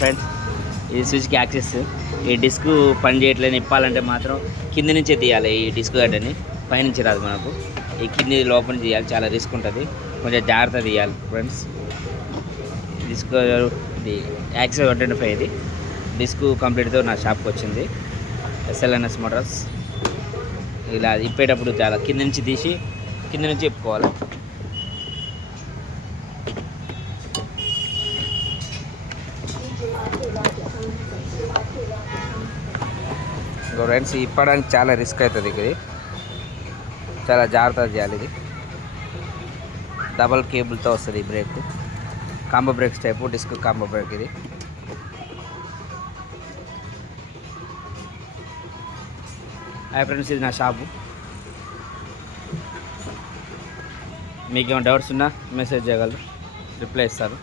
Friends, ఇది స్విచ్కి access. ఈ disc పని చేయట్లేదు ఇప్పాలంటే మాత్రం కింది నుంచే తీయాలి. ఈ డిస్క్ గడ్డని పైనుంచి రాదు మనకు. ఈ కింది లోపల తీయాలి, చాలా రిస్క్ ఉంటుంది, కొంచెం జాగ్రత్త తీయాలి ఫ్రెండ్స్. డిస్క్ ఇది యాక్సెస్ 125. ఇది డిస్క్ కంప్లీట్తో నా షాప్కి వచ్చింది. SLNS Motors. ఇలా ఇప్పేటప్పుడు చాలా కింద నుంచి తీసి కింద నుంచి ఇప్పుకోవాలి. ఫ్రెండ్స్, ఇప్పడానికి చాలా రిస్క్ అవుతుంది. ఇది చాలా జాగ్రత్తగా చేయాలి. ఇది డబల్ కేబుల్తో వస్తుంది ఈ brake, combo brakes type disc combo brake. ఇది హాయ్ ఫ్రెండ్స్, ఇది నా షాపు. మీకు ఏమైనా డౌట్స్ ఉన్నా మెసేజ్ చేయగలరు, రిప్లై ఇస్తారు.